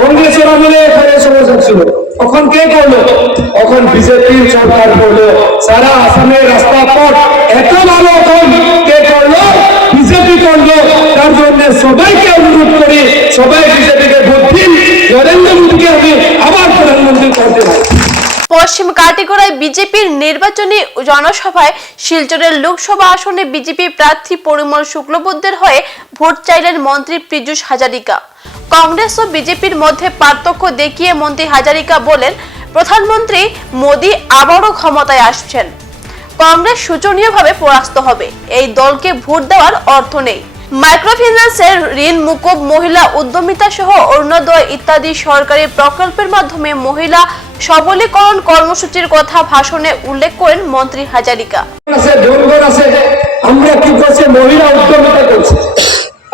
কংগ্রেসের আমলে এখানে সমস্যা ছিল, তখন কে করলো? তখন বিজেপির সরকার করলো। সারা আসামের রাস্তাঘাট এত ভালো এখন কে করলো? বিজেপি করলো। তার জন্য সবাইকে অনুরোধ করি, সবাই বিজেপিকে ভোট দিন, নরেন্দ্র মোদীকে আমি আবার প্রধানমন্ত্রী করতে পারি। পশ্চিম কাটিগড়ায় বিজেপির নির্বাচনী জনসভায় শিলচরের লোকসভা আসনে বিজেপি প্রার্থী পরিমল শুক্লবৈদ্যের হয়ে ভোট চাইলেন মন্ত্রী পীযূষ হাজারিকা। কংগ্রেস ও বিজেপির মধ্যে পার্থক্য দেখিয়ে মন্ত্রী হাজারিকা বলেন, প্রধানমন্ত্রী মোদী আবারও ক্ষমতায় আসছেন, কংগ্রেস শোচনীয়ভাবে পরাস্ত হবে, এই দলকে ভোট দেওয়ার অর্থ নেই। মাইক্রোফিন্যান্সের ঋণ মুকুব, মহিলা উদ্যমিতা সহ অরুণোদয় ইত্যাদি সরকারি প্রকল্পের মাধ্যমে মহিলা সবলীকরণ কর্মসূচির কথা ভাষণে উল্লেখ করেন মন্ত্রী হাজারিকা। আমরা কি করছি? মহিলা উদ্যমিতা করছি।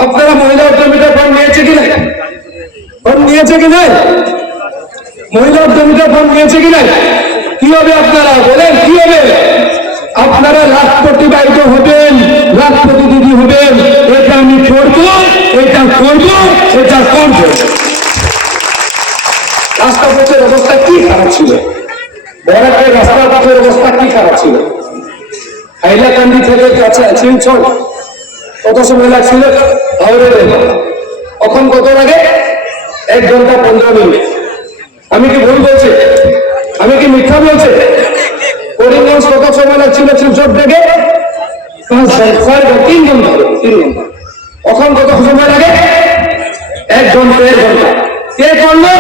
আপনারা মহিলা উদ্যমিতা ফান্ড নিয়েছে কি নাই? ফান্ড নিয়েছে কি নাই? মহিলা উদ্যমিতা ফান্ড নিয়েছে কি নাই? কি হবে? আপনারা বলেন কি হবে? আপনারা লাখপতি বাইক হবেন, লাখপতি দিদি হবেন। এটা আমি করবো, এটা করবো, এটা করবো। রাস্তাপথের অবস্থা কি খারাপ ছিল, বরাকের রাস্তাপথের অবস্থা কি খারাপ ছিল। হাইলাকান্দি থেকে কাছে শিলচর কত সময় লাগছিল? এখন কত লাগে? 1 ঘন্টা 15 মিনিট। আমি কি ভুল বলছি? আমি কি মিথ্যা বলছি? করিমগঞ্জ কত সময় লাগছিল শিলচর থেকে? 3 ঘন্টা। এখন কত সময় লাগে? 1 ঘন্টা 1 ঘন্টা। কে করলো?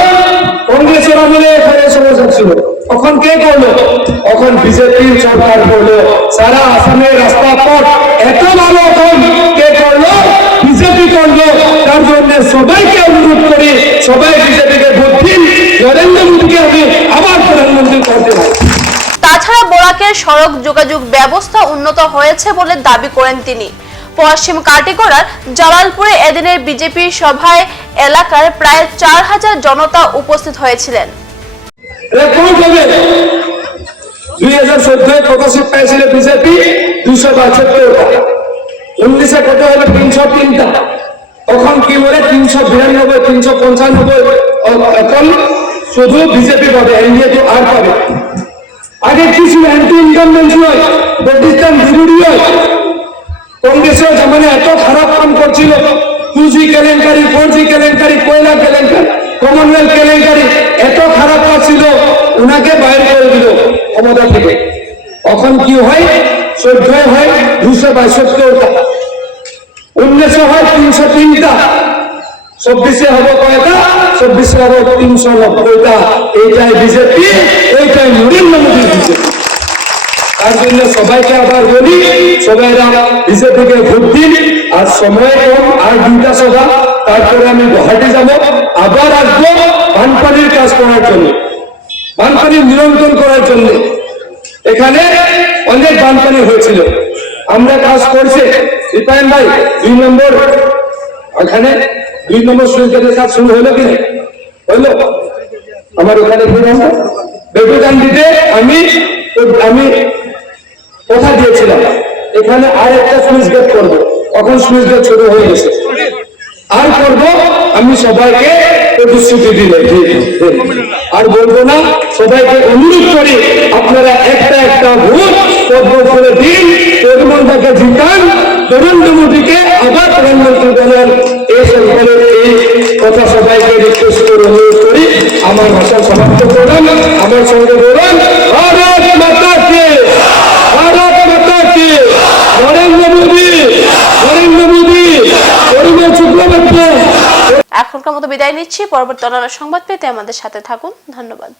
কংগ্রেসের আমলে এখানে সমস্যা ছিল, তখন কে করলো? তখন বিজেপির সরকার করলো। সারা আসামের রাস্তাঘাট এত ভালো এখন কে করলো? বিজেপি করলো। তার জন্য সবাইকে অনুরোধ করি, সবাই বিজেপিকে ভোট দিন, নরেন্দ্র মোদীকে আমি আবার প্রধানমন্ত্রী করতে পারি। তাছাড়া বরাকের সড়ক যোগাযোগ ব্যবস্থা উন্নত হয়েছে বলে দাবি করেন তিনি। পশ্চিম কাটিগড়ার জালালপুরে এদিনের বিজেপি সভায় এলাকার প্রায় 4000 জনতা উপস্থিত হয়েছিলেন। 2014 কত সিট পেয়েছিল বিজেপি? 272টা। 19 কত হলো? 303টা। তখন কি বলে? 392, 395। এখন শুধু বিজেপি পাবে, এনডিএ তো আর পাবে। আগে কি ছিল? অ্যান্টি ইনকামবেন্সি হয়, প্রতিষ্ঠান বিরোধী হয়। কংগ্রেসের জামানে এত খারাপ কাম করছিল, 2G কেলেঙ্কারি, 4G কেলেঙ্কারি, কয়লা কেলেঙ্কারি, কমনওয়েলথ কেলেঙ্কারি, এত খারাপ কাজ ছিল, ওনাকে বাইরে করে দিল ক্ষমতা থেকে। তখন কি হয়? 14 হয় 262টা, 19 হয় 303টা, 24 হবে কয়টা? 24 হবে 390টা। এইটাই বিজেপি, এইটাই নরেন্দ্র মোদী বিজেপি। তার জন্য সবাইকে আবার বলি, সবাইরা বিজেপিকে ভোট দিন। আর সময় কম, আর 2টা সভা, তারপরে আমি গুয়াহাটি যাব, আবার আসবো বানপানির কাজ করার জন্য, বানপানি নিয়ন্ত্রণ করার জন্য। এখানে অনেক বানপানি হয়েছিল, আমরা কাজ করছে। রিপায়ন ভাই 2 নম্বর, ওখানে 2 নম্বর সুইচ গেটের কাজ শুরু হলো কি হইলো? আমার ওখানে বেগুকান্দিতে আমি কথা দিয়েছিলাম, এখানে আর একটা সুইচ গেট করবো। এখন সুইচ গেট শুরু হয়ে গেছে, আর করবো। আমি সবাইকে প্রতিশ্রুতি দিলে আর বলবো না। সবাইকে অনুরোধ করি, আপনারা একটা ভোট পদ্ম করে দিন, পরিমলটাকে জিতান, নরেন্দ্র মোদীকে আবার প্রধানমন্ত্রী বলেন। এই সরকারের এই কথা সবাইকে রিকোয়েস্ট করে অনুরোধ করি। আমার ভাষা সমাপ্ত করুন, আমার সঙ্গে বলুন, ভারত মাতা কে, ভারত মাতা কে, নরেন্দ্র মোদী, নরেন্দ্র মোদী, পরিমল শুক্লবৈদ্য। এখনকার মতো বিদায় নিচ্ছি। পরবর্তী অন্যান্য সংবাদ পেতে আমাদের সাথে থাকুন। ধন্যবাদ।